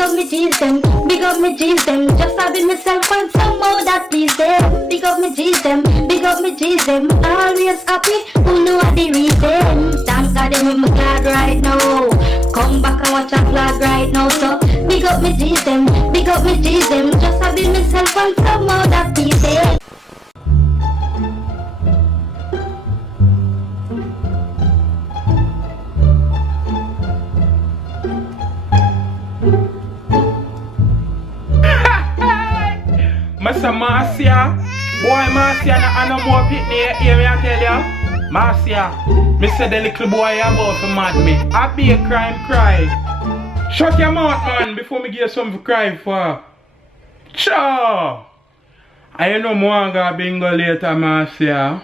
up me G's them, big up me G's them. Just having myself and some more that please them. Big up me G's them, big up me G's them. Always happy, who know what the reason. Thank God them with my glad right now. Come back and watch a vlog right now. So big up me G's them, big up me G's them. Just having myself and some more that please them. Mr. Marcia, boy Marcia no more pitney, hear me I tell ya. Marcia, Mr. the little boy about to mad me. I be a crime cry. Shut your mouth man before me give you something to cry for. Sure. I know more gonna bingo later Marcia.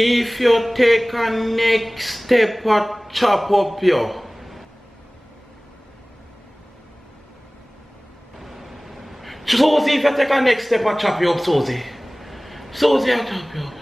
If you take a next step or chop up you. Susie, if you take a next step or chop you up, Susie. Susie, I chop you up.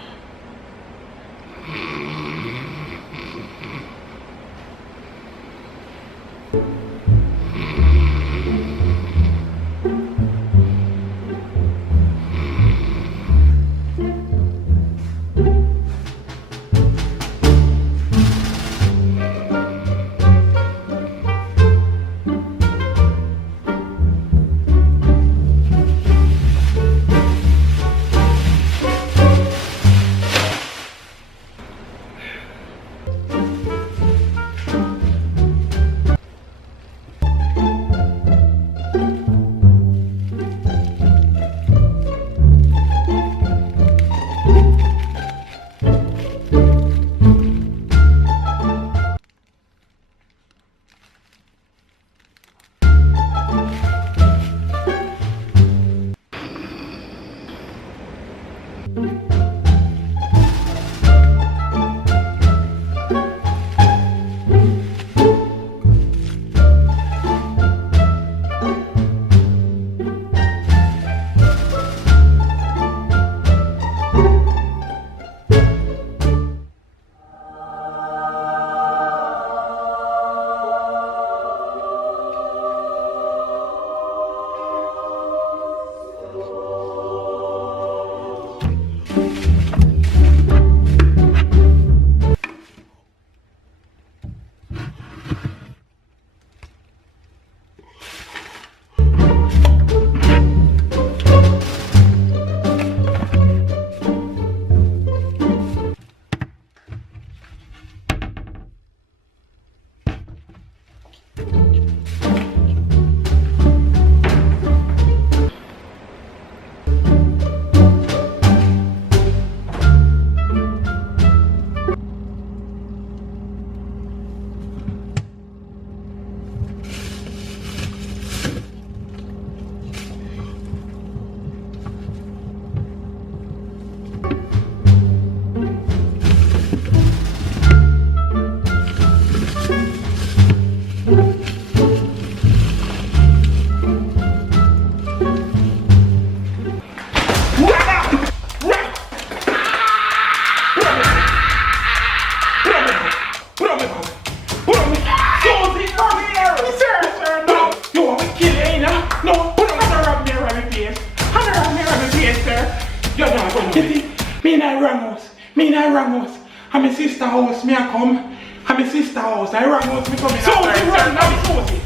Me not Ramos. I'm my sister house, me I come. I'm my sister house, I Ramos, me come in. Susie, run, I'm Susie.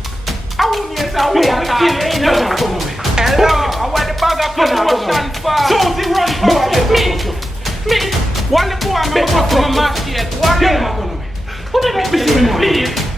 I wouldn't say I want to kill you, you know. Hello, I want the bag of promotion for. Susie, run, me. One the boy, I'm going to my market. One the. Put it up, please.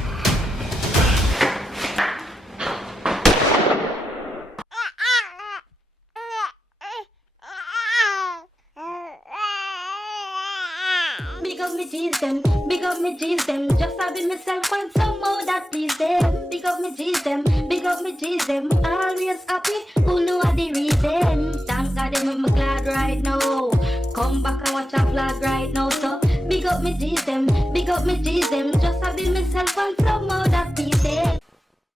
Big up me G's them, big up me G's them. Just having myself find some more that please them. Big up me G's them, big up me G's them. Always happy, who know what the reason? Thank God I'm glad right now. Come back and watch a vlog right now. So big up me G's them, big up me G's them. Just having myself find some more